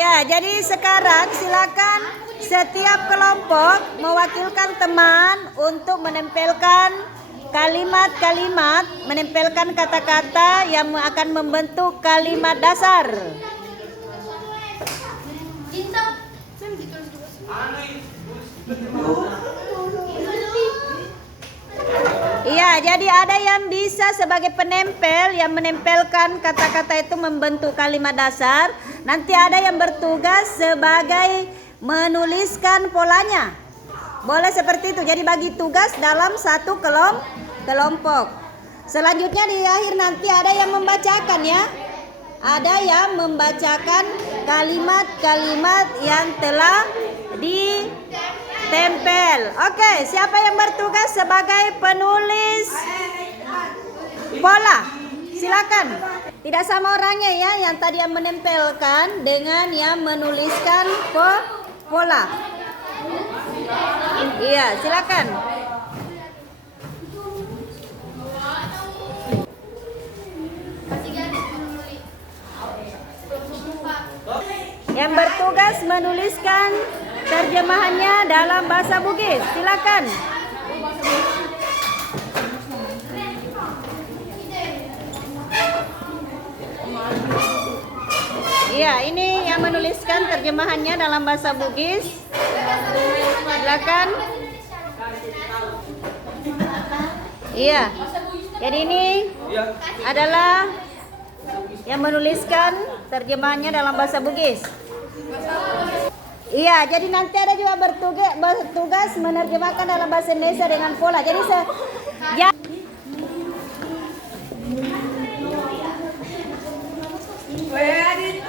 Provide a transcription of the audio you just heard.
Ya, jadi sekarang silakan setiap kelompok mewakilkan teman untuk menempelkan kalimat-kalimat, menempelkan kata-kata yang akan membentuk kalimat dasar. Iya, jadi ada yang bisa sebagai penempel, yang menempelkan kata-kata itu membentuk kalimat dasar. Nanti ada yang bertugas sebagai menuliskan polanya. Boleh seperti itu. Jadi bagi tugas dalam satu kelompok. Selanjutnya di akhir nanti ada yang membacakan ya. Ada yang membacakan kalimat-kalimat yang telah ditempel. Oke, siapa yang bertugas sebagai penulis pola? Silakan. Tidak sama orangnya ya, yang tadi yang menempelkan dengan yang menuliskan pola. Iya, silakan. Yang bertugas menuliskan terjemahannya dalam bahasa Bugis. Silakan. Iya, ini yang menuliskan terjemahannya dalam bahasa Bugis. Silakan. Iya. Jadi ini adalah yang menuliskan terjemahannya dalam bahasa Bugis. Iya, jadi nanti ada juga bertugas menerjemahkan dalam bahasa Indonesia dengan pola. Jadi Where did